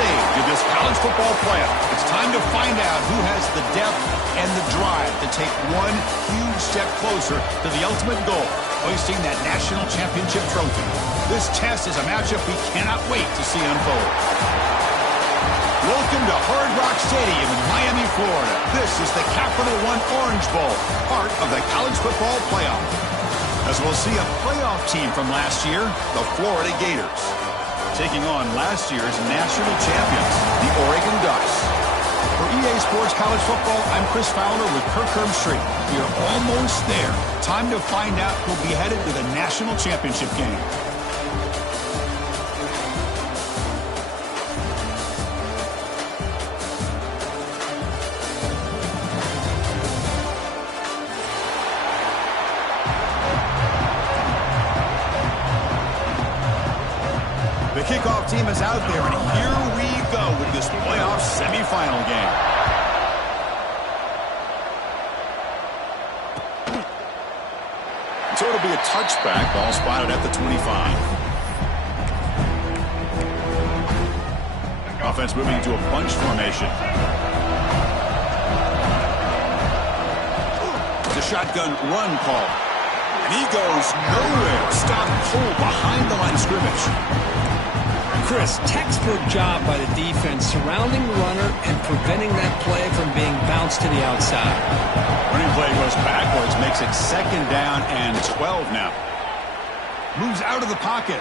stage of this college football playoff. It's time to find out who has the depth and the drive to take one huge step closer to the ultimate goal, hoisting that national championship trophy. This test is a matchup we cannot wait to see unfold. Welcome to Hard Rock Stadium in Miami, Florida. This is the Capital One Orange Bowl, part of the college football playoff. As we'll see a playoff team from last year, the Florida Gators, taking on last year's national champions, the Oregon Ducks. For EA Sports College Football, I'm Chris Fowler with Kirk Herbstreit. We are almost there. Time to find out who'll be headed to the national championship game. The kickoff team is out there, and here we go with this playoff semifinal game. So it'll be a touchback, ball spotted at the 25. Offense moving into a bunch formation. The shotgun run call. And he goes nowhere. Stop cold behind the line of scrimmage. Chris, textbook job by the defense surrounding the runner and preventing that play from being bounced to the outside. Running play goes backwards, makes it 2nd down and 12 now. Moves out of the pocket.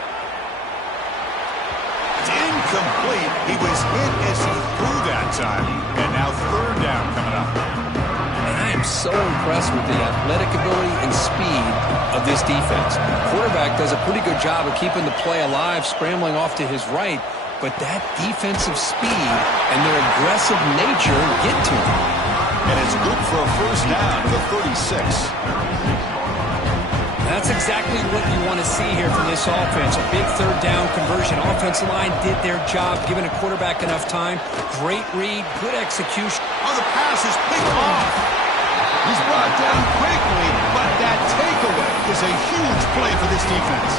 It's incomplete. He was hit as he threw that time. And now 3rd down coming up. And I am so impressed with the athletic ability and speed of this defense. Quarterback does a pretty good job of keeping the play alive, scrambling off to his right, but that defensive speed and their aggressive nature get to him. And it's good for a 1st down to the 36. That's exactly what you want to see here from this offense. A big 3rd down conversion. Offensive line did their job, giving a quarterback enough time. Great read, good execution. Oh, the pass is picked off. He's brought down quickly, but that takeaway is a huge play for this defense.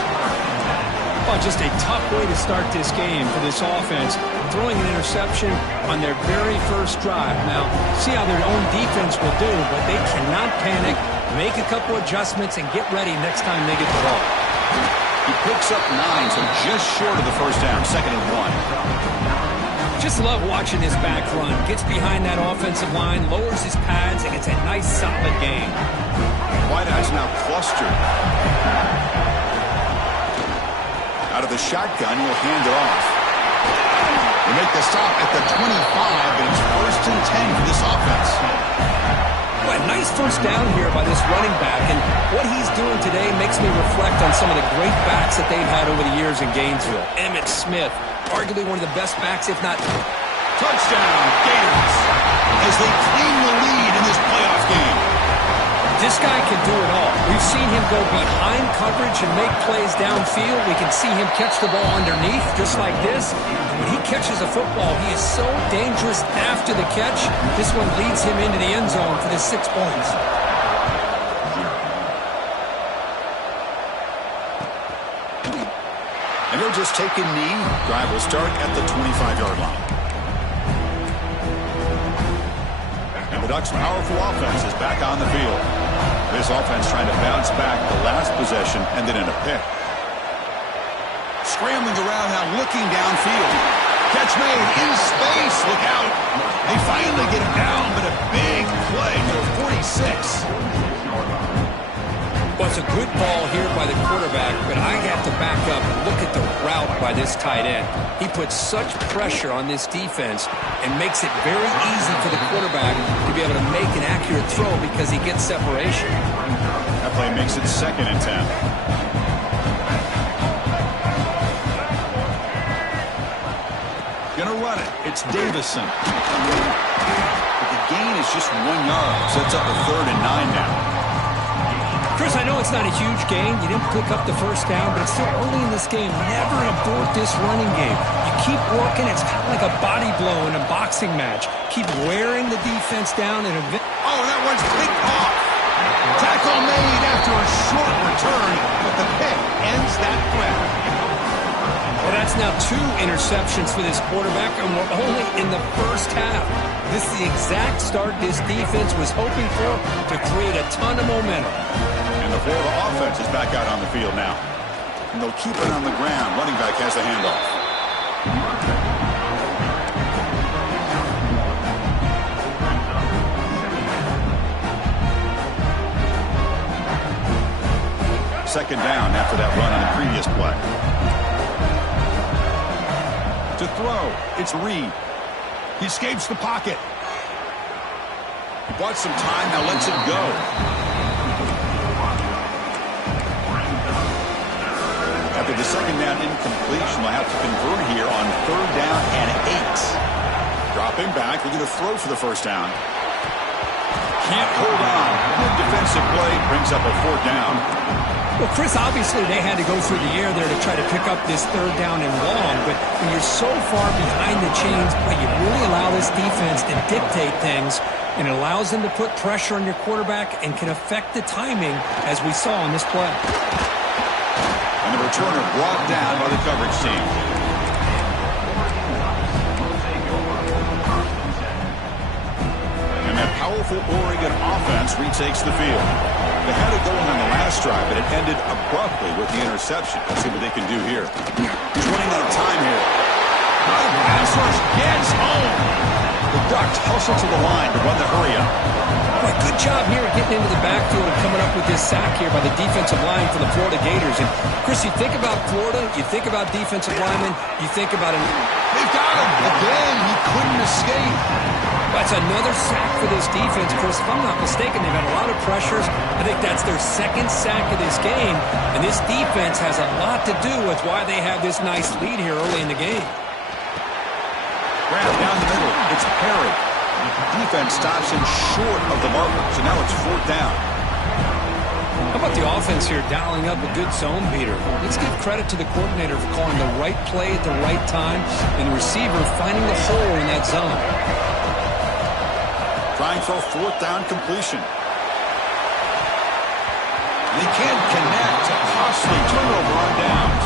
Oh, just a tough way to start this game for this offense. Throwing an interception on their very first drive. Now, see how their own defense will do, but they cannot panic, make a couple adjustments, and get ready next time they get the ball. He picks up 9, so just short of the 1st down, 2nd and 1. Just love watching his back run. Gets behind that offensive line, lowers his pads, and gets a nice, solid game. Wideouts now clustered. Out of the shotgun, he'll hand it off. They make the stop at the 25, and it's 1st and 10 for this offense. Well, a nice 1st down here by this running back, and what he's doing today makes me reflect on some of the great backs that they've had over the years in Gainesville. Emmitt Smith, arguably one of the best backs, if not... Touchdown, Gators, as they claim the lead in this playoff game. This guy can do it all. We've seen him go behind coverage and make plays downfield. We can see him catch the ball underneath, just like this. When he catches a football, he is so dangerous after the catch. This one leads him into the end zone for the 6 points. And he'll just take a knee. Drive will start at the 25-yard line. And the Ducks' powerful offense is back on the field. This offense trying to bounce back the last possession, ended in a pick. Scrambling around now, looking downfield. Catch made in space. Look out. They finally get him down, but a big play to the 46. Well, it's a good ball here by the quarterback, but I have to back up and look at the route by this tight end. He puts such pressure on this defense and makes it very easy for the quarterback to be able to make an accurate throw because he gets separation. That play makes it 2nd and 10. Gonna run it. It's Davison. But the gain is just 1 yard. Sets up a 3rd and 9 now. Chris, I know it's not a huge gain. You didn't pick up the 1st down, but it's still early in this game. Never abort this running game. You keep working. It's kind of like a body blow in a boxing match. Keep wearing the defense down. And oh, that one's picked off. Tackle made after a short return, but the pick ends that threat. And that's now 2 interceptions for this quarterback, and we're only in the first half. This is the exact start this defense was hoping for to create a ton of momentum. And the Florida offense is back out on the field now. And they'll keep it on the ground. Running back has the handoff. Second down after that run on the previous play. To throw, it's Reed. He escapes the pocket. He bought some time, now lets it go. After the second down incompletion, they'll have to convert here on 3rd down and 8. Dropping back, looking to throw for the first down. Can't hold on. Good defensive play brings up a 4th down. Well, Chris, obviously they had to go through the air there to try to pick up this 3rd down and long, but when you're so far behind the chains, you really allow this defense to dictate things, and it allows them to put pressure on your quarterback and can affect the timing, as we saw on this play. And the returner brought down by the coverage team. And that powerful Oregon offense retakes the field. They had it going on the last drive, but it ended abruptly with the interception. Let's see what they can do here. He's running out of time here. Pass rush gets home. The Ducks hustle to the line to run the hurry up. Boy, good job here getting into the backfield and coming up with this sack here by the defensive line for the Florida Gators. And, Chris, you think about Florida, you think about defensive linemen, you think about him. They've got him. Again, he couldn't escape. That's another sack for this defense, Chris. If I'm not mistaken, they've had a lot of pressures. I think that's their 2nd sack of this game. And this defense has a lot to do with why they have this nice lead here early in the game. Grab down the middle. It's Perry. Defense stops him short of the marker. So now it's 4th down. How about the offense here dialing up a good zone beater? Let's give credit to the coordinator for calling the right play at the right time and the receiver finding the hole in that zone. Trying for a 4th down completion. They can't connect. A costly turnover on downs.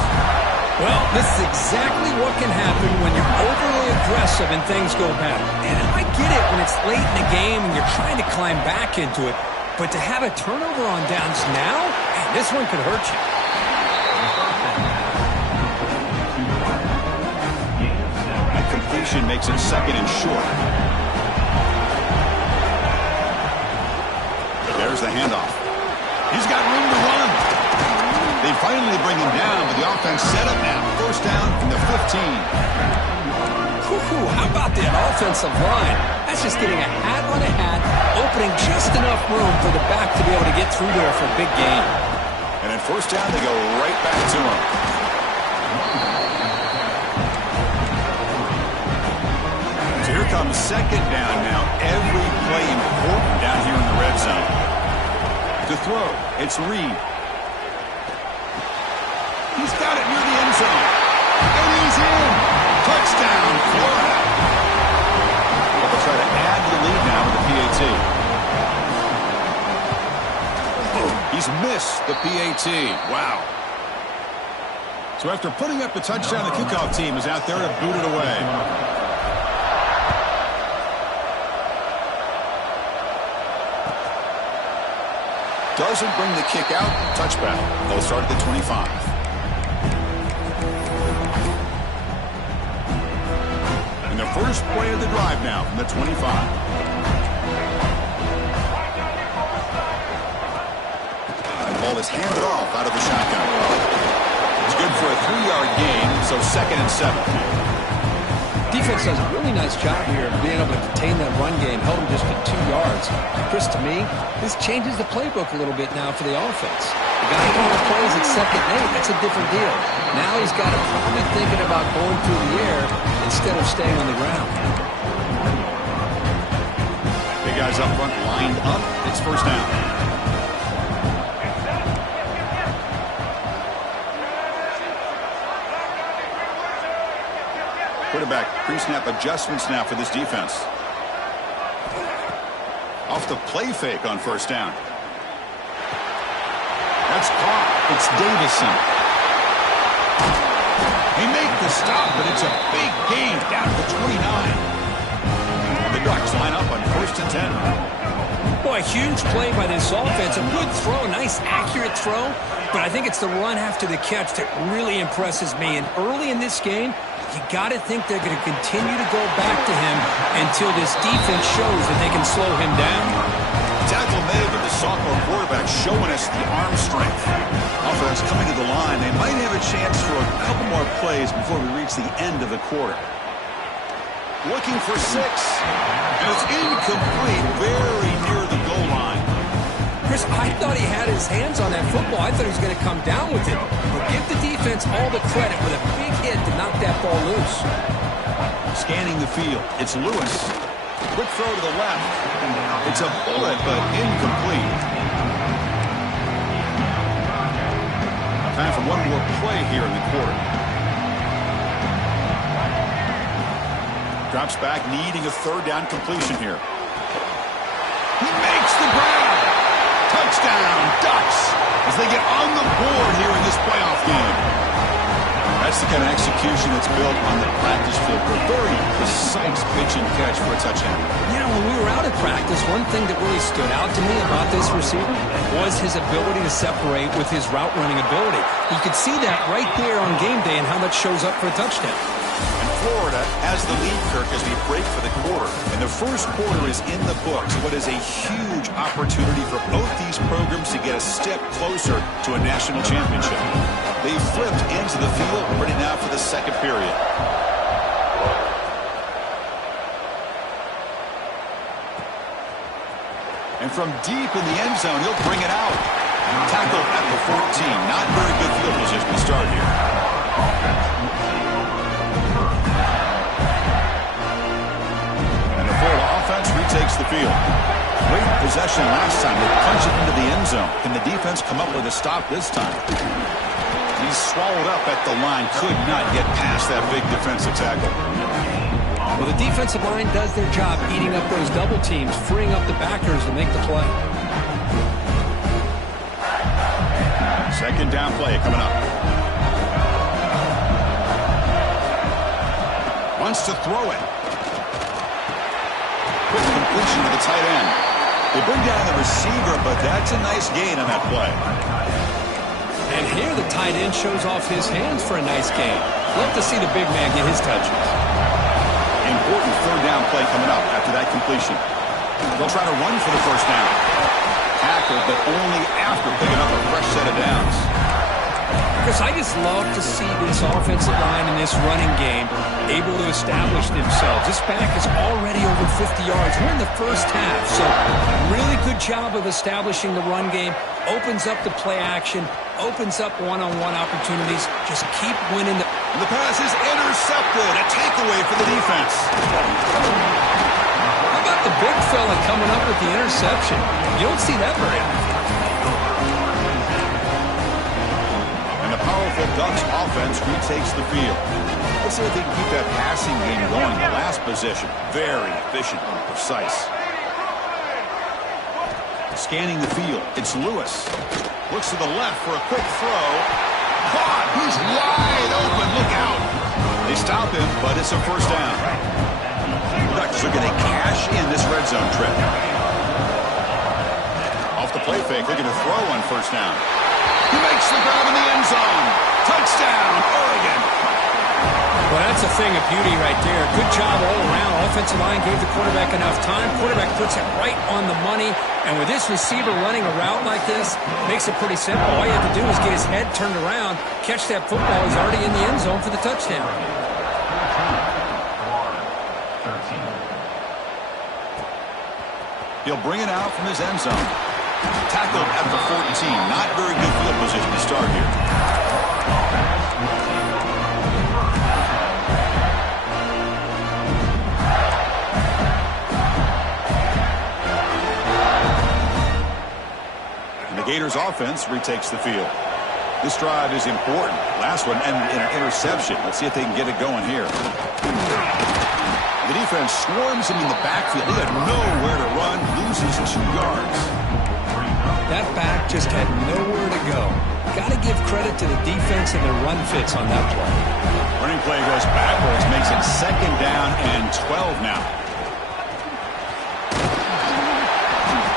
Well, this is exactly what can happen when you're overly aggressive and things go bad. And I get it when it's late in the game and you're trying to climb back into it. But to have a turnover on downs now, man, this one could hurt you. That completion makes it 2nd and short. There's the handoff. He's got room to run. They finally bring him down, but the offense set up now. 1st down from the 15. How about that offensive line? That's just getting a hat on a hat, opening just enough room for the back to be able to get through there for a big gain. And at 1st down, they go right back to him. So here comes 2nd down now. Every play important down here in the red zone. To throw, it's Reed. He's got it near the end zone. And he's in. Touchdown, Florida. They'll try to add to the lead now with the PAT. He's missed the PAT. Wow. So after putting up the touchdown, the kickoff team is out there to boot it away. Doesn't bring the kick out. Touchback. They'll start at the 25. And the first play of the drive now from the 25. The ball is handed off out of the shotgun. It's good for a 3-yard gain, so 2nd and 7. Defense does a really nice job here of being able to contain that run game, held him just to 2 yards. Chris, to me, this changes the playbook a little bit now for the offense. The guy calling plays at 2nd and 8, that's a different deal. Now he's got to probably thinking about going through the air instead of staying on the ground. Big guys up front lined up. It's 1st down. Quarterback pre-snap adjustments now for this defense. Off the play fake on 1st down. That's caught. It's Davison. They make the stop, but it's a big gain down to the 29. The Ducks line up on 1st and 10. Boy, huge play by this offense. A good throw, nice accurate throw. But I think it's the run after the catch that really impresses me. And early in this game, you got to think they're going to continue to go back to him until this defense shows that they can slow him down. Tackle made, but the sophomore quarterback showing us the arm strength. Offense coming to the line. They might have a chance for a couple more plays before we reach the end of the quarter. Looking for 6. And it's incomplete, very near the goal line. Chris, I thought he had his hands on that football. I thought he was going to come down with it. But give the defense all the credit with a big hit to knock that ball loose. Scanning the field. It's Lewis. Quick throw to the left. It's a bullet, but incomplete. Time for one more play here in the quarter. Drops back, needing a 3rd down completion here. He makes the grab. Touchdown, Ducks, as they get on the board here in this playoff game. That's the kind of execution that's built on the practice field. A very precise pitch and catch for a touchdown. You know, when we were out at practice, one thing that really stood out to me about this receiver was his ability to separate with his route running ability. You could see that right there on game day and how that shows up for a touchdown. And Florida has the lead, Kirk, as we break for the quarter. And the first quarter is in the books. What is a huge opportunity for both these programs to get a step closer to a national championship. They flipped into the field, ready now for the second period. And from deep in the end zone, he'll bring it out. Tackle at the 14. Not very good field position to start here. And the Florida offense retakes the field. Great possession last time. They punch it into the end zone. Can the defense come up with a stop this time? He's swallowed up at the line. Could not get past that big defensive tackle. Well, the defensive line does their job eating up those double teams, freeing up the backers to make the play. Second down play coming up. Wants to throw it. Quick completion to the tight end. They bring down the receiver, but that's a nice gain on that play. And here the tight end shows off his hands for a nice gain. Love to see the big man get his touches. Important 3rd down play coming up after that completion. They'll try to run for the 1st down. Tackled, but only after picking up a fresh set of downs. Chris, I just love to see this offensive line in this running game able to establish themselves. This back is already over 50 yards. We're in the first half, so really good job of establishing the run game. Opens up the play action, opens up one-on-one opportunities. Just keep winning the... The pass is intercepted. A takeaway for the defense. How about the big fella coming up with the interception? You don't see that very often. And the powerful Ducks offense retakes the field. Let's see if they can keep that passing game going. The last possession, very efficient and precise. Scanning the field, it's Lewis. Looks to the left for a quick throw. Caught! He's wide open. Look out! They stop him, but it's a 1st down. The Ducks are going to cash in this red zone trip. Off the play fake, looking to throw on 1st down. He makes the grab in the end zone. Touchdown, Oregon. Well, that's a thing of beauty right there. Good job all around. Offensive line gave the quarterback enough time. Quarterback puts it right on the money. And with this receiver running a route like this, makes it pretty simple. All you have to do is get his head turned around, catch that football. He's already in the end zone for the touchdown. He'll bring it out from his end zone. Tackled at the 14. Not very good field position to start here. Gators offense retakes the field. This drive is important. Last one ended in an interception. Let's see if they can get it going here. The defense swarms him in the backfield. He had nowhere to run, loses 2 yards. That back just had nowhere to go. Got to give credit to the defense and their run fits on that play. Running play goes backwards, makes it 2nd down and 12 now.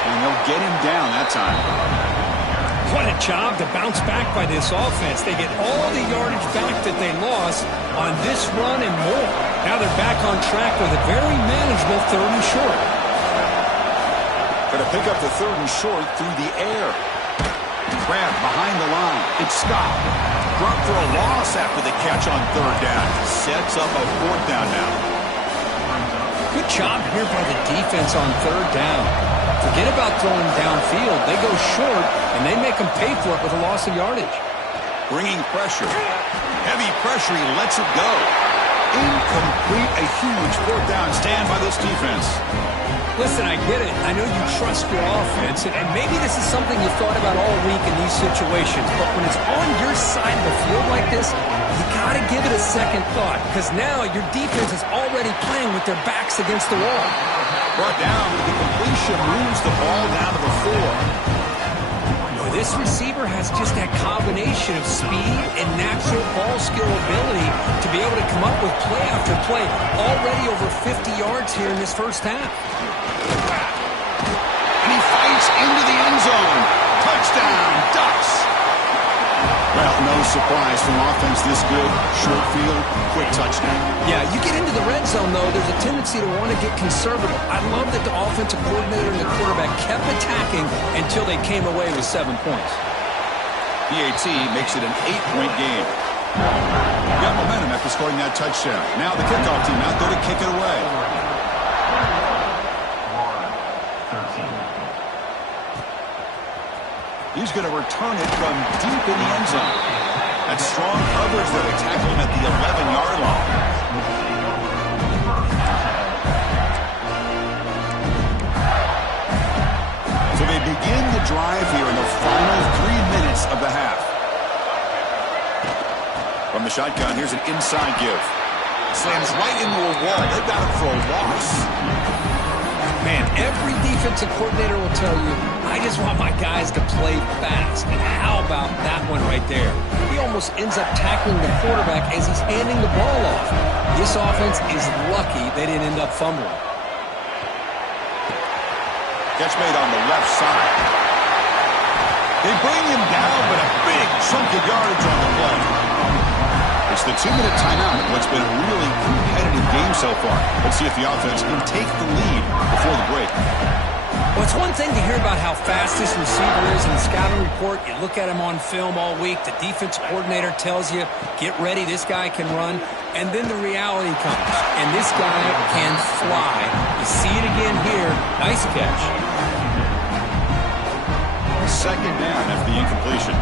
And they'll get him down that time. What a job to bounce back by this offense. They get all the yardage back that they lost on this run and more. Now they're back on track with a very manageable 3rd and short. Going to pick up the 3rd and short through the air. Grab behind the line. It's Scott. Brought for a loss after the catch on 3rd down. Sets up a 4th down now. Good job here by the defense on 3rd down. Forget about throwing downfield. They go short, and they make them pay for it with a loss of yardage. Bringing pressure. Heavy pressure. He lets it go. Incomplete. A huge 4th down stand by this defense. Listen, I get it. I know you trust your offense, and maybe this is something you thought about all week in these situations, but when it's on your side of the field like this, you got to give it a second thought, because now your defense is already playing with their backs against the wall. Brought down with the completion, moves the ball down to the 4. This receiver has just that combination of speed and natural ball skill ability to be able to come up with play after play, already over 50 yards here in this first half. And he fights into the end zone. Touchdown, Ducks. Well, no surprise from offense this good. Short field, quick touchdown. Yeah, you get into the red zone, though, there's a tendency to want to get conservative. I love that the offensive coordinator and the quarterback kept attacking until they came away with 7 points. PAT makes it an 8-point game. Got momentum after scoring that touchdown. Now the kickoff team out there to kick it away. He's going to return it from deep in the end zone. That's strong coverage that will tackle him at the 11-yard line. So they begin the drive here in the final 3 minutes of the half. From the shotgun, here's an inside give. Slams right into a wall. They've got him for a loss. Man, every defensive coordinator will tell you, I just want my guys to play fast. And how about that one right there? He almost ends up tackling the quarterback as he's handing the ball off. This offense is lucky they didn't end up fumbling. Catch made on the left side. They bring him down, but a big chunk of yardage on the play. It's the 2-minute timeout in what's been a really competitive game so far. Let's see if the offense can take the lead before the break. Well, it's one thing to hear about how fast this receiver is in the scouting report. You look at him on film all week. The defense coordinator tells you, get ready, this guy can run. And then the reality comes, and this guy can fly. You see it again here. Nice catch. 2nd down after the incompletion.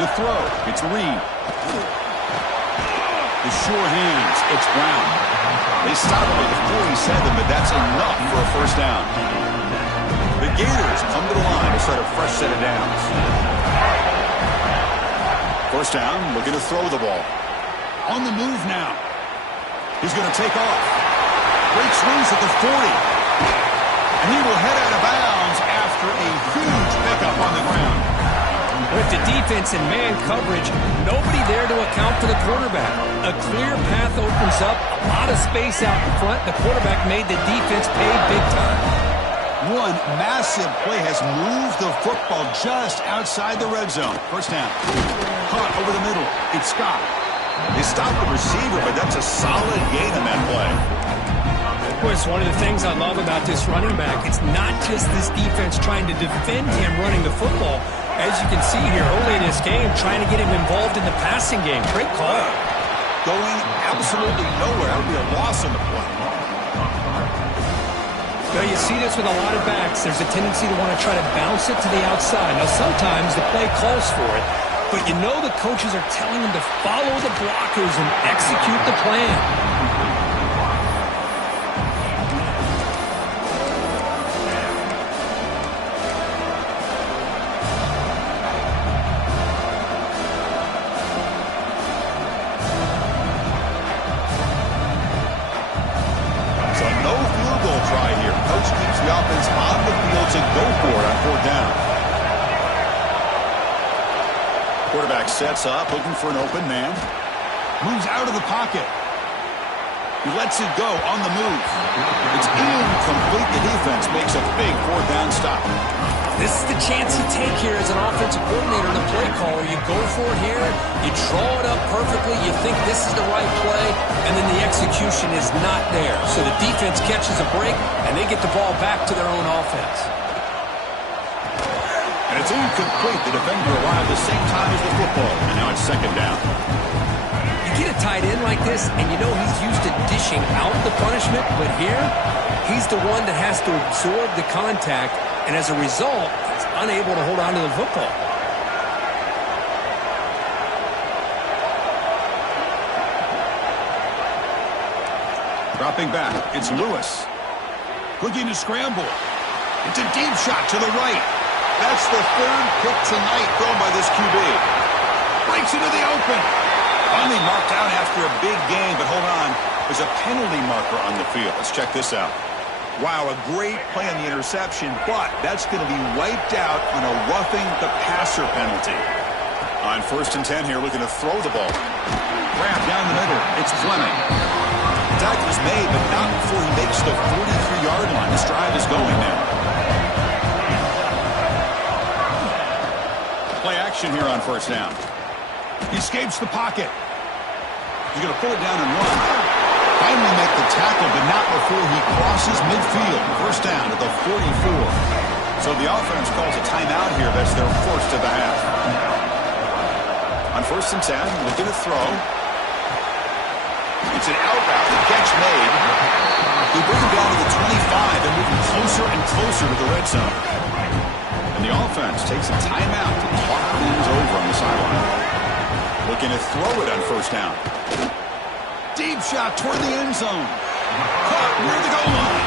To throw, it's Reed. The sure hands, it's Brown. They stop him at the 47, but that's enough for a 1st down. The Gators come to the line to start a fresh set of downs. 1st down, looking to throw the ball. On the move now. He's going to take off. Breaks loose at the 40. And he will head out of bounds after a huge pickup on the ground. With the defense and man coverage, nobody there to account for the quarterback. A clear path opens up, a lot of space out in front. The quarterback made the defense pay big time. One massive play has moved the football just outside the red zone. 1st down. Caught over the middle. It's Scott. They stopped the receiver, but that's a solid gain on that play. Well, it's one of the things I love about this running back. It's not just this defense trying to defend him running the football. As you can see here early in this game, trying to get him involved in the passing game. Great call. Going absolutely nowhere. That would be a loss on the play. Now, you see this with a lot of backs. There's a tendency to want to try to bounce it to the outside. Now, sometimes the play calls for it, but you know the coaches are telling them to follow the blockers and execute the plan. they'll try here. Coach keeps the offense on the field to go for it on fourth down. Quarterback sets up, looking for an open man. Moves out of the pocket. He lets it go on the move. It's incomplete. The defense makes a big fourth down stop. This is the chance you take here as an offensive coordinator and a play caller. You go for it here. You draw it up perfectly. You think this is the right play, and then the execution is not there. So the defense catches a break, and they get the ball back to their own offense. And it's incomplete. The defender arrived the same time as the football, and now it's second down. You get a tight end like this, and you know he's used to dishing out the punishment, but here, he's the one that has to absorb the contact, and as a result, he's unable to hold on to the football. Dropping back, it's Lewis. Looking to scramble. It's a deep shot to the right. That's the third pick tonight thrown by this QB. Breaks into the open. Finally marked out after a big game, but hold on. There's a penalty marker on the field. Let's check this out. Wow, a great play on the interception, but that's going to be wiped out on a roughing the passer penalty. On 1st and 10 here, looking to throw the ball. Grab down the middle. It's Fleming. The tackle is made, but not before he makes the 43-yard line. This drive is going now. Play action here on 1st down. He escapes the pocket. He's going to pull it down and run. Finally make the tackle, but not before he crosses midfield. 1st down at the 44. So the offense calls a timeout here. That's their first of the half. On 1st and 10, looking to throw. It's an out route. The catch made. They bring him down to the 25 and moving closer and closer to the red zone. And the offense takes a timeout to talk things over on the sideline. Looking to throw it on 1st down. Deep shot toward the end zone. Caught near the goal line.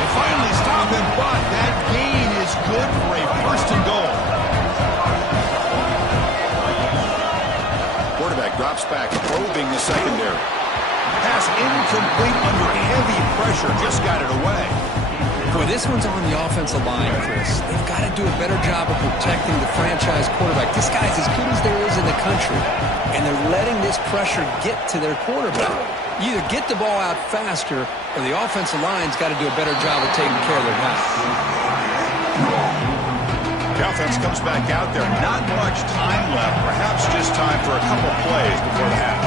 They finally stop him, but that gain is good for a 1st and goal. Quarterback drops back, probing the secondary. Pass incomplete under heavy pressure. Just got it away. Boy, this one's on the offensive line, Chris. They've got to do a better job of protecting the franchise quarterback. This guy's as good as there is in the country, and they're letting this pressure get to their quarterback. You either get the ball out faster, or the offensive line's got to do a better job of taking care of their guys. The offense comes back out there. Not much time left. Perhaps just time for a couple plays before the half.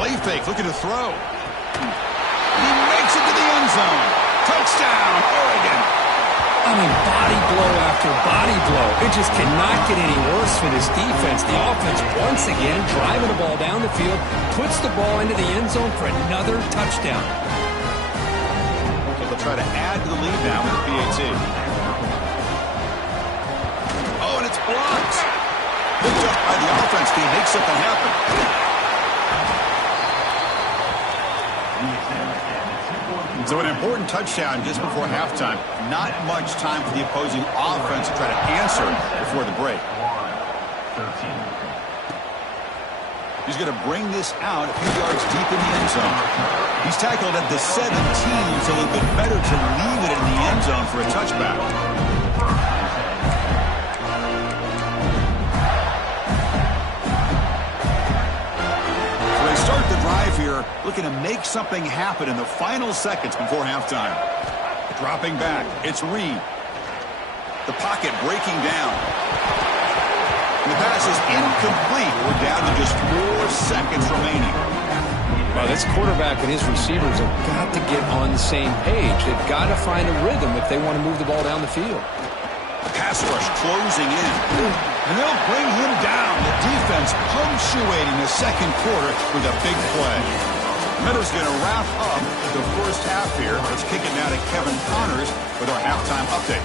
Play fake, looking to throw. He makes it to the end zone. Touchdown, Oregon. I mean, body blow after body blow. It just cannot get any worse for this defense. The offense, once again, driving the ball down the field, puts the ball into the end zone for another touchdown. So they'll try to add to the lead now with the PAT. Oh, and it's blocked. Picked up by the offense team. Make something happen. So an important touchdown just before halftime. Not much time for the opposing offense to try to answer before the break. He's going to bring this out a few yards deep in the end zone. He's tackled at the 17, so a little bit better to leave it in the end zone for a touchback. Start the drive here, looking to make something happen in the final seconds before halftime. Dropping back, it's Reed. The pocket breaking down. The pass is incomplete. We're down to just 4 seconds remaining. Well, this quarterback and his receivers have got to get on the same page. They've got to find a rhythm if they want to move the ball down the field. Pass rush closing in. And they'll bring him down. The defense punctuating the second quarter with a big play. Meadows going to wrap up the first half here. Let's kick it now to Kevin Connors with our halftime update.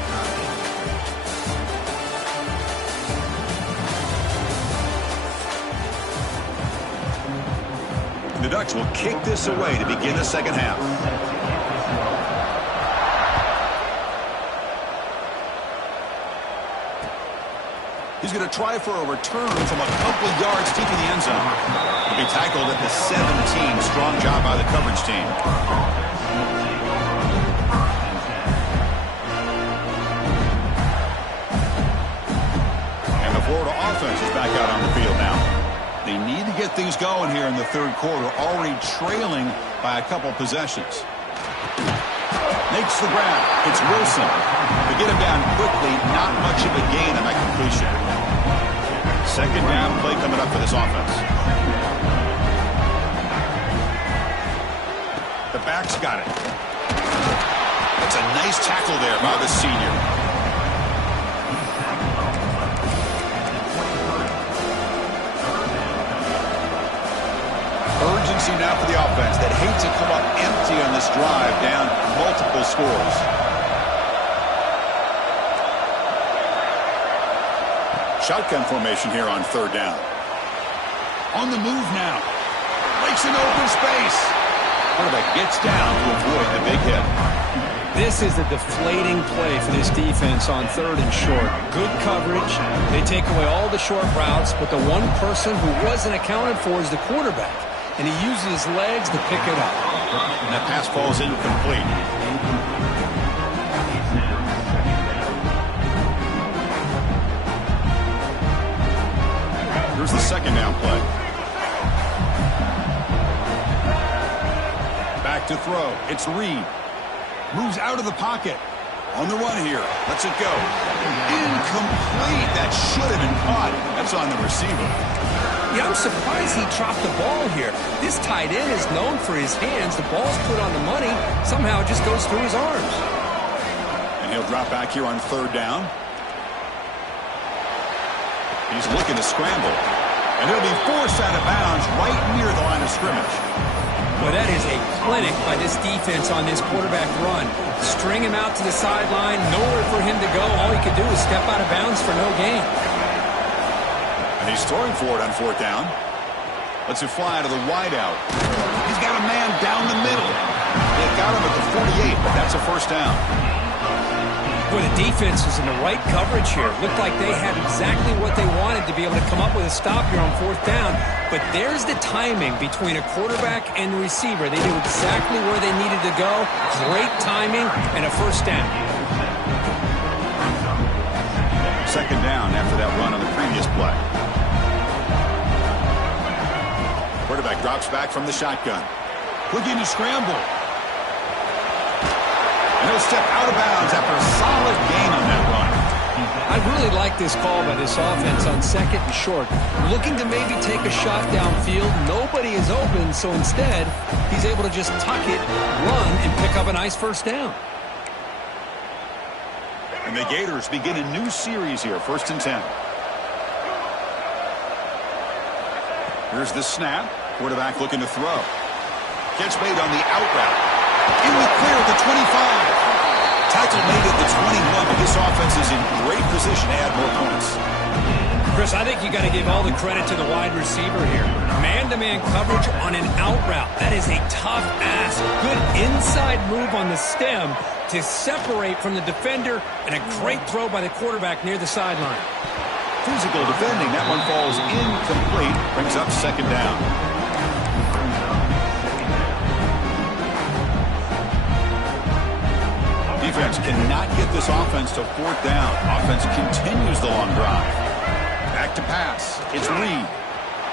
The Ducks will kick this away to begin the second half. He's going to try for a return from a couple of yards deep in the end zone. He'll be tackled at the 17. Strong job by the coverage team. offense is back out on the field now. They need to get things going here in the third quarter, already trailing by a couple possessions. Makes the grab. It's Wilson. To get him down quickly, not much of a gain on that completion. Second down play coming up for this offense. The back's got it. That's a nice tackle there by the senior. Urgency now for the offense that hates to come up empty on this drive, down multiple scores. Shotgun formation here on third down. On the move now. Breaks an open space. Quarterback gets down to avoid the big hit. This is a deflating play for this defense on third and short. Good coverage. They take away all the short routes, but the one person who wasn't accounted for is the quarterback. And he uses his legs to pick it up. And that pass falls incomplete. Here's the second down play. Back to throw. It's Reed. Moves out of the pocket. On the run here. Lets it go. Incomplete. That should have been caught. That's on the receiver. Yeah, I'm surprised he dropped the ball here. This tight end is known for his hands. The ball's put on the money. Somehow it just goes through his arms. And he'll drop back here on third down. He's looking to scramble. And he'll be forced out of bounds right near the line of scrimmage. Well, that is a clinic by this defense on this quarterback run. String him out to the sideline, nowhere for him to go. All he could do is step out of bounds for no gain. And he's throwing for it on fourth down. Lets it fly to the wideout. He's got a man down the middle. They got him at the 48, but that's a first down. Boy, the defense was in the right coverage here. Looked like they had exactly what they wanted to be able to come up with a stop here on fourth down. But there's the timing between a quarterback and the receiver. They knew exactly where they needed to go. Great timing and a first down. Second down after that run on the previous play. Quarterback drops back from the shotgun. Looking to scramble. And he'll step out of bounds after a solid gain on that run. I really like this call by this offense on second and short. Looking to maybe take a shot downfield. Nobody is open, so instead, he's able to just tuck it, run, and pick up a nice first down. And the Gators begin a new series here, 1st and 10. Here's the snap. Quarterback looking to throw. Catch made on the out route. In the clear at the 25. Tackle made at the 21, but this offense is in great position to add more points. Chris, I think you got to give all the credit to the wide receiver here. Man-to-man coverage on an out route. That is a tough ask. Good inside move on the stem to separate from the defender, and a great throw by the quarterback near the sideline. Physical defending. That one falls incomplete. Brings up second down. Defense cannot get this offense to fourth down. Offense continues the long drive. Back to pass. It's Reed.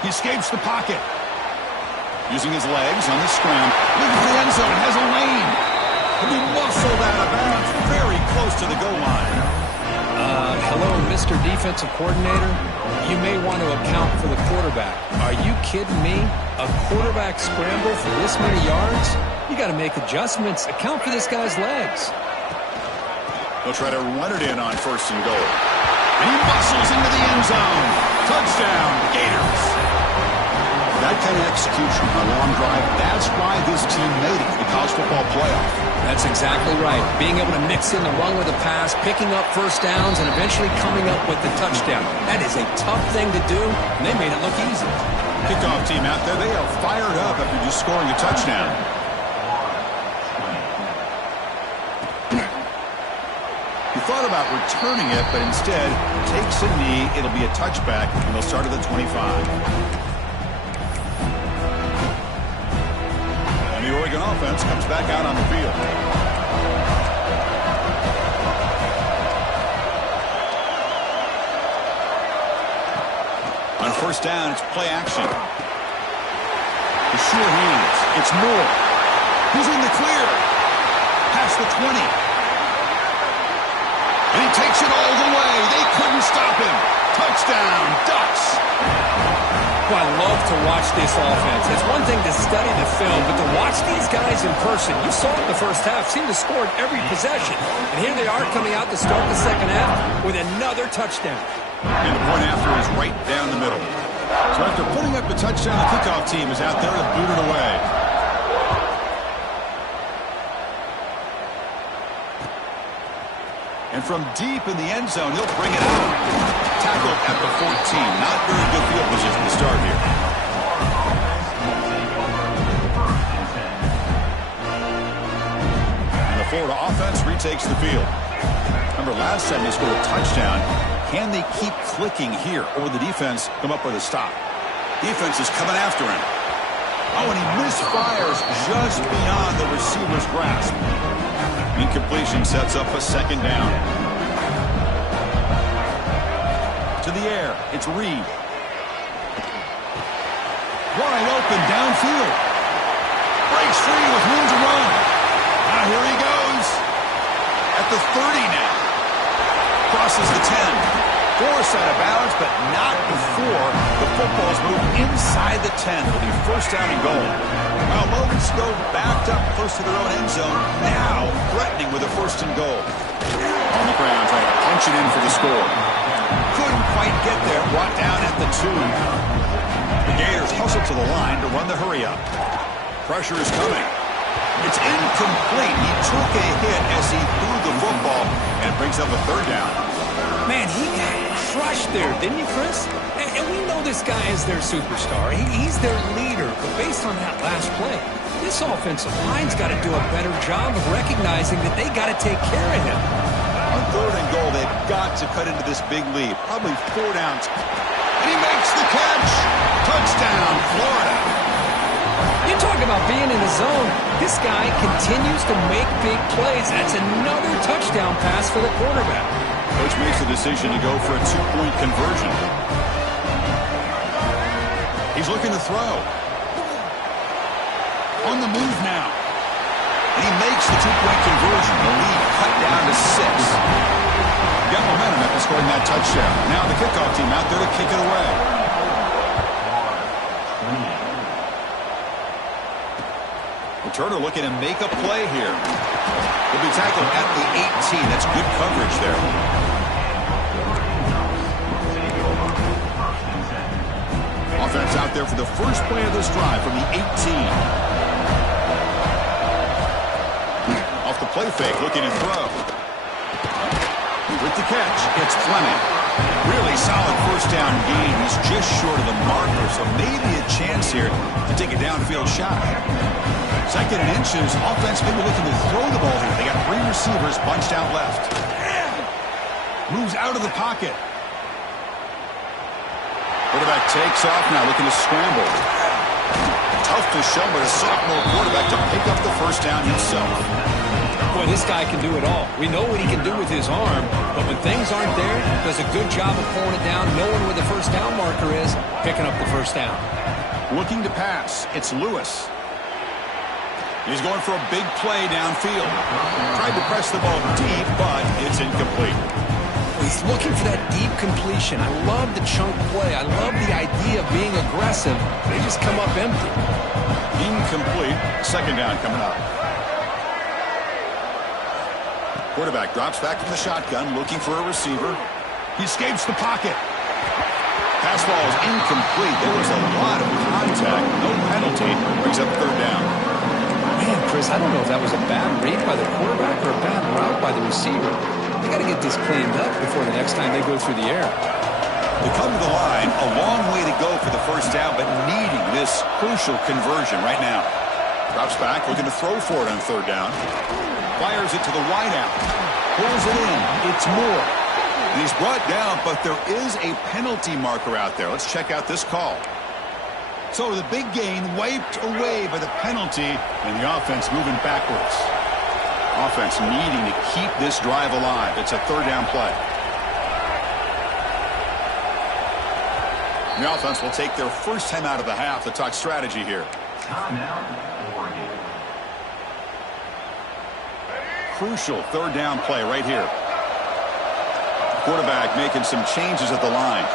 He escapes the pocket. Using his legs on the scram. Looking for the end zone. Has a lane. He'll be muscled out of bounds very close to the goal line. Hello, Mr. Defensive Coordinator. You may want to account for the quarterback. Are you kidding me? A quarterback scramble for this many yards? You got to make adjustments. Account for this guy's legs. They'll try to run it in on 1st and goal. And he muscles into the end zone. Touchdown, Gators. That kind of execution on a long drive, that's why this team made it to the college football playoff. That's exactly right. Being able to mix in the run with a pass, picking up first downs, and eventually coming up with the touchdown. That is a tough thing to do, and they made it look easy. Kickoff team out there, they are fired up after just scoring a touchdown. He thought about returning it, but instead takes a knee. It'll be a touchback, and they'll start at the 25. And the Oregon offense comes back out on the field. first down. It's play action. The sure hands. It's Moore. He's in the clear. Past the 20. And he takes it all the way. They couldn't stop him. Touchdown, Ducks. Well, I love to watch this offense. It's one thing to study the film, but to watch these guys in person, you saw it in the first half, seemed to score in every possession. And here they are coming out to start the second half with another touchdown. And the point after is right down the middle. So after putting up the touchdown, the kickoff team is out there to boot it away. And from deep in the end zone, he'll bring it out. Tackled at the 14. Not very good field position to start here. And the Florida offense retakes the field. Remember, last time they scored a touchdown. Can they keep clicking here, or will the defense come up with a stop? Defense is coming after him. Oh, and he misfires just beyond the receiver's grasp. Incompletion sets up a second down. To the air, it's Reed. Wide open downfield. Breaks free with room to run. Now here he goes. At the 30 now. Crosses the 10. Forced out of bounds, but not before the football's moved inside the 10. It'll be first down and goal. While moments ago backed up close to their own end zone, now threatening with a first and goal. On the ground, trying to punch it in for the score. Couldn't quite get there, brought down at the 2. The Gators hustle to the line to run the hurry-up. Pressure is coming. It's incomplete. He took a hit as he threw the football, and it brings up a third down. Man, he got crushed there, didn't you, Chris? And we know this guy is their superstar. He's their leader. But based on that last play, this offensive line's got to do a better job of recognizing that they got to take care of him. On third and goal, they've got to cut into this big lead. Probably 4 downs. And he makes the catch. Touchdown, Florida. You talk about being in the zone. This guy continues to make big plays. That's another touchdown pass for the quarterback. Coach makes the decision to go for a 2-point conversion. He's looking to throw. On the move now. And he makes the 2-point conversion. The lead cut down to 6. Got momentum after scoring that touchdown. Now the kickoff team out there to kick it away. Returner looking to make a play here. He'll be tackled at the 18. That's good coverage there. Offense out there for the first play of this drive from the 18. Off the play fake, looking to throw. With the catch, it's Fleming. Really solid first down gain. He's just short of the marker, so maybe a chance here to take a downfield shot. Second and inches, offense maybe looking to throw the ball here. They got 3 receivers bunched out left. Moves out of the pocket. Quarterback takes off now, looking to scramble. Tough to show, but a sophomore quarterback to pick up the first down himself. Boy, this guy can do it all. We know what he can do with his arm, but when things aren't there, does a good job of pulling it down, knowing where the first down marker is, picking up the first down. Looking to pass, it's Lewis. He's going for a big play downfield. Tried to press the ball deep, but it's incomplete. He's looking for that deep completion. I love the chunk play. I love the idea of being aggressive. They just come up empty. Incomplete. Second down coming up. Quarterback drops back from the shotgun, looking for a receiver. He escapes the pocket. Pass ball is incomplete. There was a lot of contact. No penalty. Brings up third down. Man, Chris, I don't know if that was a bad read by the quarterback or a bad route by the receiver. They got to get this cleaned up before the next time they go through the air. They come to the line, a long way to go for the first down, but needing this crucial conversion right now. Drops back, looking to throw for it on third down. Fires it to the wideout. Pulls it in. It's Moore. And he's brought down, but there is a penalty marker out there. Let's check out this call. So the big gain wiped away by the penalty, and the offense moving backwards. Offense needing to keep this drive alive. It's a third down play. The offense will take their first time out of the half to talk strategy here. Crucial third down play right here. Quarterback making some changes at the line.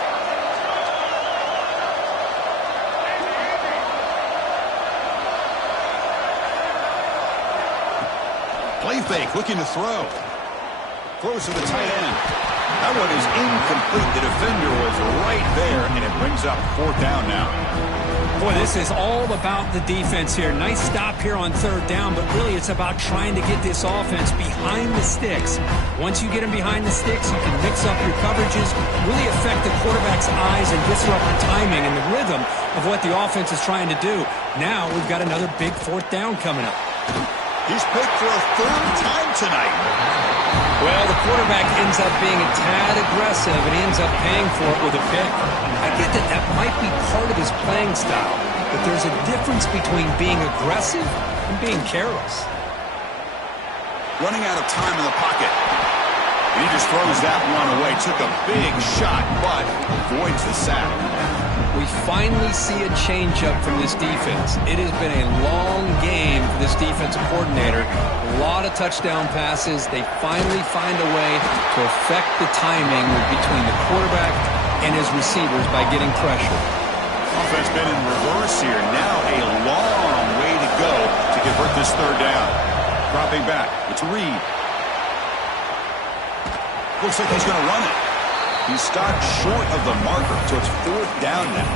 Play fake, looking to throw. Throws to the tight end. That one is incomplete. The defender was right there, and it brings up fourth down now. Boy, this is all about the defense here. Nice stop here on third down, but really it's about trying to get this offense behind the sticks. Once you get them behind the sticks, you can mix up your coverages, really affect the quarterback's eyes and disrupt the timing and the rhythm of what the offense is trying to do. Now we've got another big fourth down coming up. He's picked for a third time tonight. Well, the quarterback ends up being a tad aggressive, and he ends up paying for it with a pick. I get that that might be part of his playing style, but there's a difference between being aggressive and being careless. Running out of time in the pocket. He just throws that one away. Took a big shot, but avoids the sack. We finally see a change-up from this defense. It has been a long game for this defensive coordinator. A lot of touchdown passes. They finally find a way to affect the timing between the quarterback and his receivers by getting pressure. Offense been in reverse here. Now a long way to go to convert this third down. Dropping back. It's Reed. Looks like he's going to run it. He stopped short of the marker, so it's fourth down now.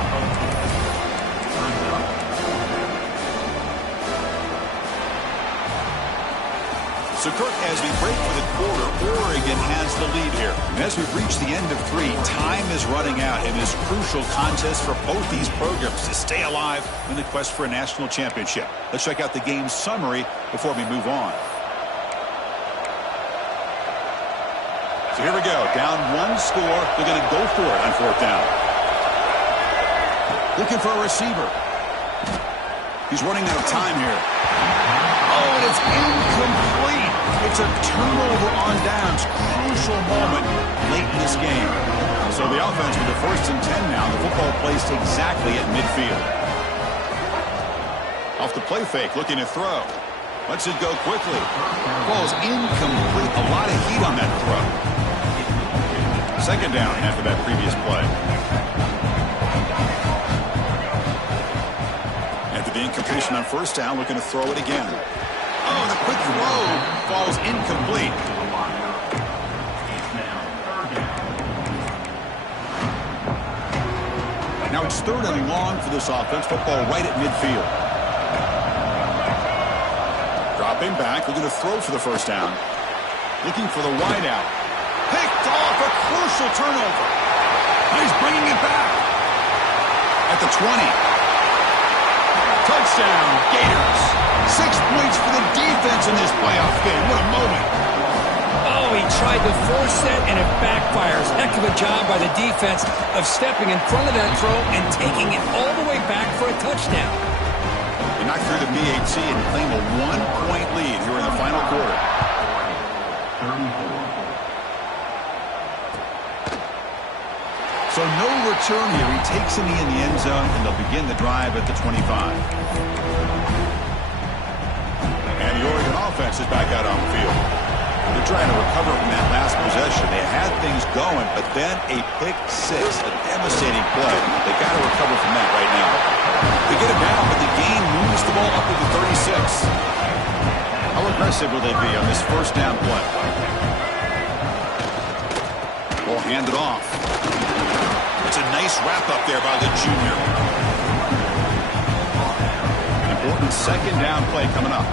So, Kirk, as we break for the quarter, Oregon has the lead here. And as we've reached the end of three, time is running out in this crucial contest for both these programs to stay alive in the quest for a national championship. Let's check out the game summary before we move on. So here we go. Down one score. They're going to go for it on fourth down. Looking for a receiver. He's running out of time here. Oh, and it's incomplete. It's a turnover on downs. Crucial moment late in this game. So the offense with the 1st and 10 now. The football placed exactly at midfield. Off the play fake, looking to throw. Lets it go quickly. Ball's incomplete. A lot of heat on that throw. Second down after that previous play. After the incompletion on first down, looking to throw it again. Oh, the quick throw falls incomplete. Now it's third and long for this offense. Football right at midfield. Dropping back, looking to throw for the first down. Looking for the wideout. Picked off, a crucial turnover. He's bringing it back. At the 20. Touchdown, Gators. 6 points for the defense in this playoff game. What a moment. Oh, he tried to force it, and it backfires. Heck of a job by the defense of stepping in front of that throw and taking it all the way back for a touchdown. They knocked through the PAT and claim a 1-point lead here in the final quarter. 34. So no return here. He takes a knee in the end zone, and they'll begin the drive at the 25. And the Oregon offense is back out on the field. They're trying to recover from that last possession. They had things going, but then a pick six, a devastating play. They got to recover from that right now. They get it down, but the game moves the ball up to the 36. How aggressive will they be on this first down play? Ball handed off. It's a nice wrap-up there by the junior. An important second down play coming up.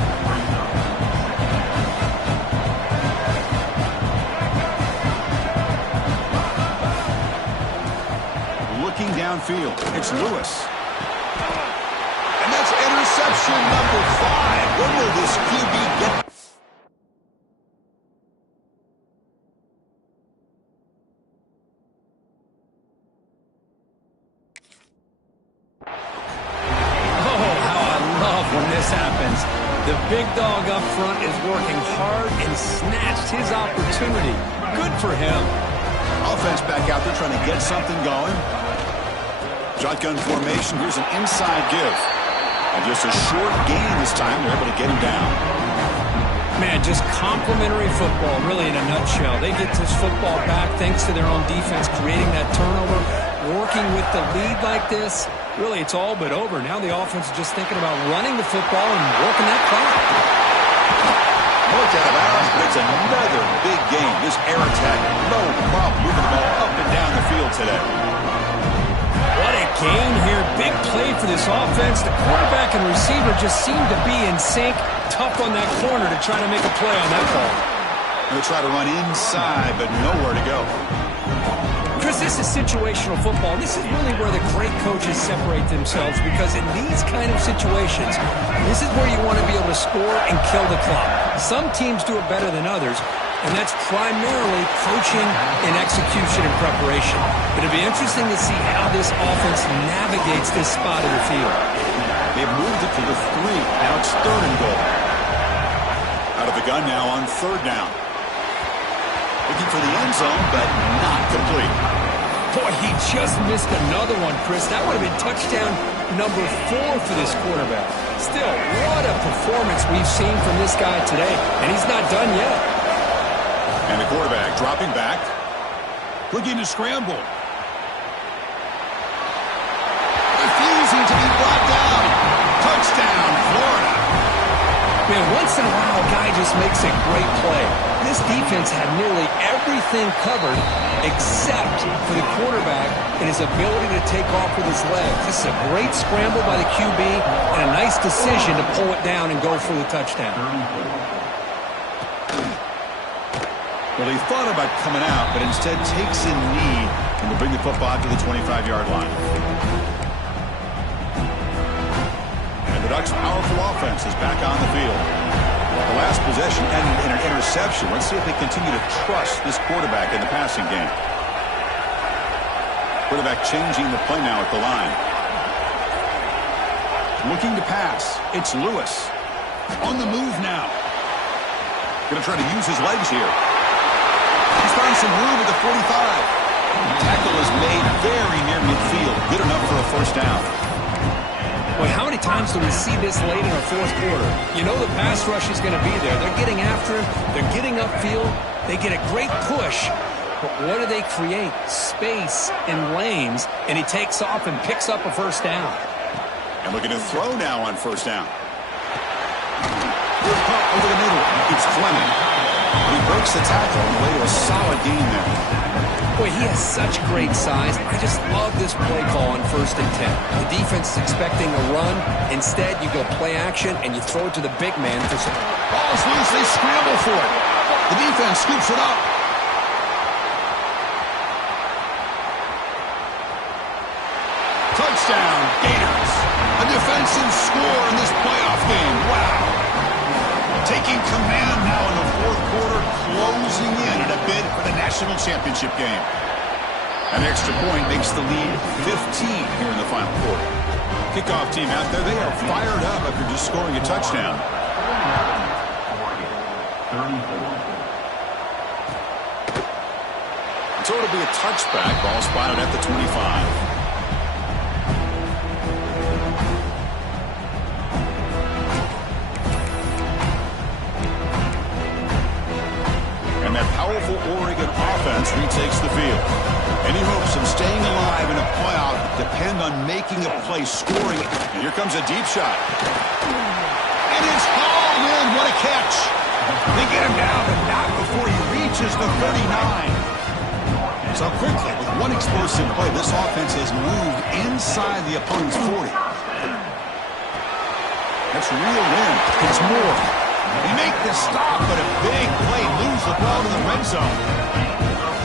Looking downfield, it's Lewis. And that's interception number 5. When will this QB get? The big dog up front is working hard and snatched his opportunity. Good for him. Offense back out there trying to get something going. Shotgun formation. Here's an inside give. And just a short gain this time. They're able to get him down. Man, just complimentary football, really in a nutshell. They get this football back thanks to their own defense, creating that turnover, working with the lead like this. Really, it's all but over. Now the offense is just thinking about running the football and working that clock. Looked out of bounds, but it's another big game. This air attack, no problem moving the ball up and down the field today. What a gain here. Big play for this offense. The quarterback and receiver just seem to be in sync. Tough on that corner to try to make a play on that ball. They'll try to run inside, but nowhere to go. Chris, this is situational football. This is really where the great coaches separate themselves, because in these kind of situations, this is where you want to be able to score and kill the clock. Some teams do it better than others, and that's primarily coaching and execution and preparation. It'll be interesting to see how this offense navigates this spot of the field. They've moved it to the 3. Now it's 3rd and goal. Out of the gun now on 3rd down. Looking for the end zone, but not complete. Boy, he just missed another one, Chris. That would have been touchdown number 4 for this quarterback. Still, what a performance we've seen from this guy today, and he's not done yet. And the quarterback dropping back. Looking to scramble. Refusing to be brought down. Touchdown, Florida. Man, once in a while, a guy just makes a great play. This defense had nearly everything covered except for the quarterback and his ability to take off with his legs. This is a great scramble by the QB and a nice decision to pull it down and go for the touchdown. Well, he thought about coming out, but instead takes in knee and will bring the football to the 25-yard line. And the Ducks' powerful offense is back on the field. The last possession ended in an interception. Let's see if they continue to trust this quarterback in the passing game. Quarterback changing the play now at the line. Looking to pass. It's Lewis. On the move now. Going to try to use his legs here. He's finding some room at the 45. The tackle is made very near midfield. Good enough for a first down. Boy, how many times do we see this late in our 4th quarter? You know the pass rush is going to be there. They're getting after him. They're getting upfield. They get a great push. But what do they create? Space and lanes. And he takes off and picks up a first down. And looking to throw now on first down. Good pump over the middle. It's Fleming. He breaks the tackle on the way to a solid gain there. Boy, he has such great size. I just love this play call on 1st and 10. The defense is expecting a run. Instead, you go play action, and you throw it to the big man for some. Ball's loose. They scramble for it. The defense scoops it up. Touchdown, Gators. A defensive score in this playoff game. Wow. Taking command now in the 4th quarter, closing in a bid for the national championship game. An extra point makes the lead 15 here in the final quarter. Kickoff team out there, they are fired up after just scoring a touchdown. So it'll be a touchback, ball spotted at the 25. And that powerful Oregon offense retakes the field. Any hopes of staying alive in a playoff depend on making a play, scoring it. And here comes a deep shot. And it's hauled in. What a catch. They get him down, but not before he reaches the 39. So quickly, with one explosive play, this offense has moved inside the opponent's 40. That's reeled in. It's more. They make the stop, but a big play moves the ball to the red zone.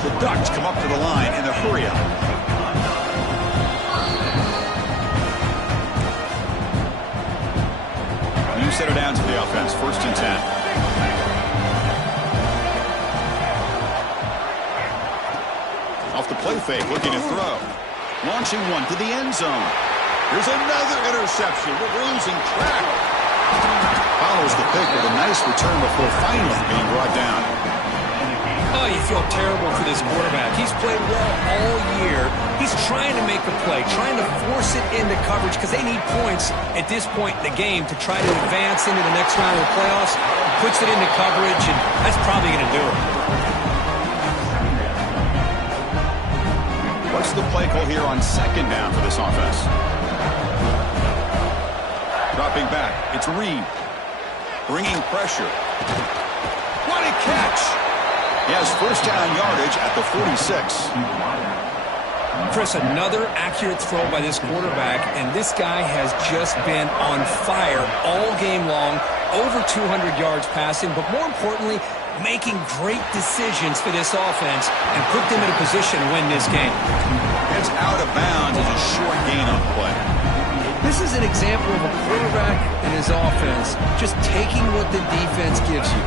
The Ducks come up to the line in a hurry-up. New set it down to the offense, 1st and 10. Off the play fake, looking to throw. Launching one to the end zone. Here's another interception. We're losing track. Follows the pick with a nice return before finally being brought down. Oh, you feel terrible for this quarterback. He's played well all year. He's trying to make a play, trying to force it into coverage because they need points at this point in the game to try to advance into the next round of the playoffs. He puts it into coverage, and that's probably going to do it. What's the play call here on second down for this offense? Dropping back, it's Reed. Bringing pressure. What a catch! He has first down yardage at the 46. Chris, another accurate throw by this quarterback, and this guy has just been on fire all game long, over 200 yards passing, but more importantly, making great decisions for this offense and put them in a position to win this game. It's out of bounds as a short gain on the play. This is an example of a quarterback and his offense just taking what the defense gives you.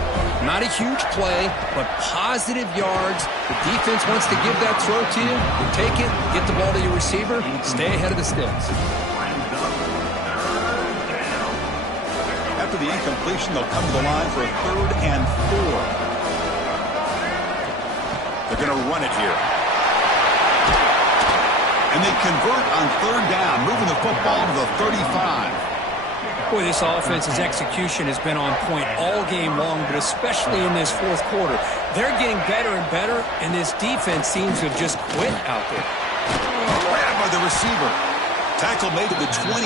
Not a huge play, but positive yards. The defense wants to give that throw to you. You take it, get the ball to your receiver, stay ahead of the sticks. After the incompletion, they'll come to the line for a 3rd and 4. They're going to run it here. And they convert on 3rd down, moving the football to the 35. Boy, this offense's execution has been on point all game long, but especially in this 4th quarter. They're getting better and better, and this defense seems to have just quit out there. Grabbed by the receiver. Tackle made to the 21.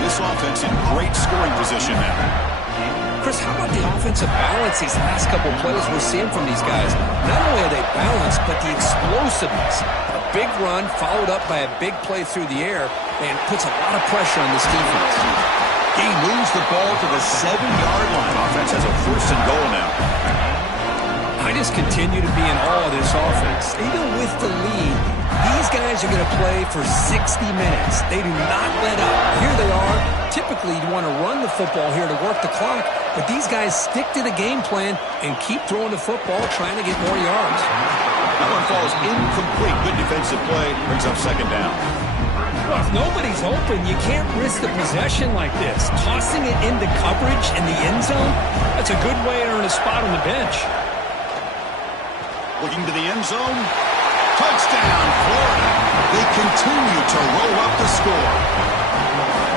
This offense in great scoring position now. Chris, how about the offensive balance these last couple plays we're seeing from these guys? Not only are they balanced, but the explosiveness. A big run followed up by a big play through the air, and puts a lot of pressure on this defense. He moves the ball to the 7-yard line. Offense has a 1st and goal now. I just continue to be in awe of this offense. Even with the lead, these guys are going to play for 60 minutes. They do not let up. Here they are. Typically, you want to run the football here to work the clock, but these guys stick to the game plan and keep throwing the football, trying to get more yards. That one falls incomplete. Good defensive play. Brings up 2nd down. Well, if nobody's open, you can't risk the possession like this. Tossing it into coverage in the end zone, that's a good way to earn a spot on the bench. Looking to the end zone. Touchdown, Florida. They continue to roll up the score.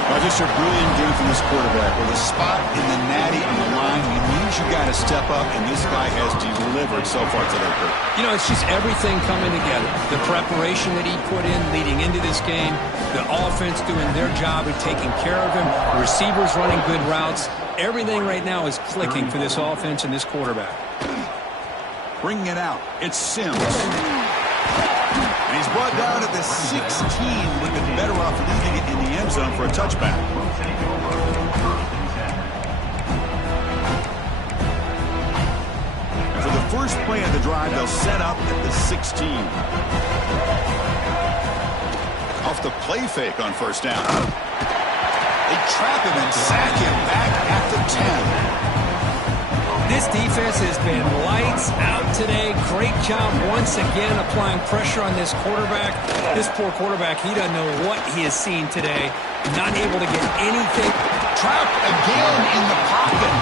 Now, just a brilliant game from this quarterback. With a spot in the natty on the line, it means you got to step up, and this guy has delivered so far today, Kurt. You know, it's just everything coming together. The preparation that he put in leading into this game, the offense doing their job of taking care of him, receivers running good routes. Everything right now is clicking for this offense and this quarterback. Bringing it out, it's Sims. And he's brought down at the 16. Would have been better off leaving it in the end zone for a touchback. And for the first play of the drive, they'll set up at the 16. Off the play fake on 1st down. They trap him and sack him back at the 10. This defense has been lights out today. Great job once again applying pressure on this quarterback. This poor quarterback, he doesn't know what he has seen today. Not able to get anything. Trapped again in the pocket.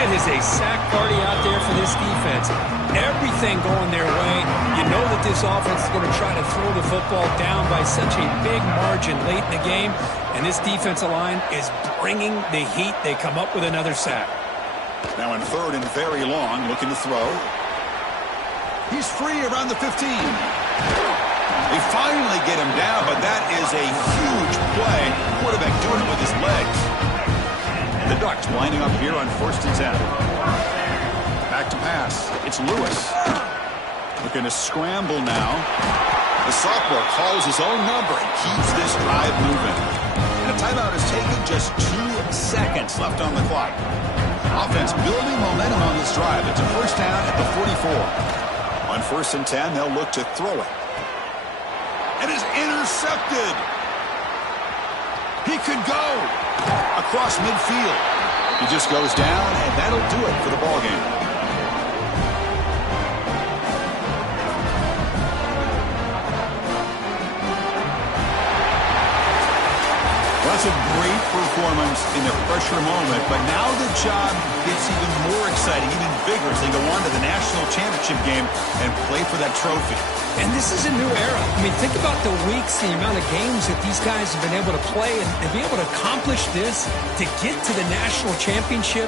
It is a sack party out there for this defense. Everything going their way. You know that this offense is going to try to throw the football down by such a big margin late in the game. And this defensive line is bringing the heat. They come up with another sack. Now in 3rd and very long, looking to throw. He's free around the 15. They finally get him down, but that is a huge play. Quarterback doing it with his legs. The Ducks lining up here on 1st and 10. Back to pass. It's Lewis. Looking to scramble now. The sophomore calls his own number and keeps this drive moving. And a timeout is taken, just 2 seconds left on the clock. Offense building momentum on this drive. It's a 1st down at the 44. On 1st and 10, they'll look to throw it. And is intercepted. He could go across midfield. He just goes down, and that'll do it for the ball game. That's a great performance in the pressure moment, but now the job gets even more exciting, even bigger as they go on to the national championship game and play for that trophy. And this is a new era. I mean, think about the weeks, the amount of games that these guys have been able to play and be able to accomplish this, to get to the national championship.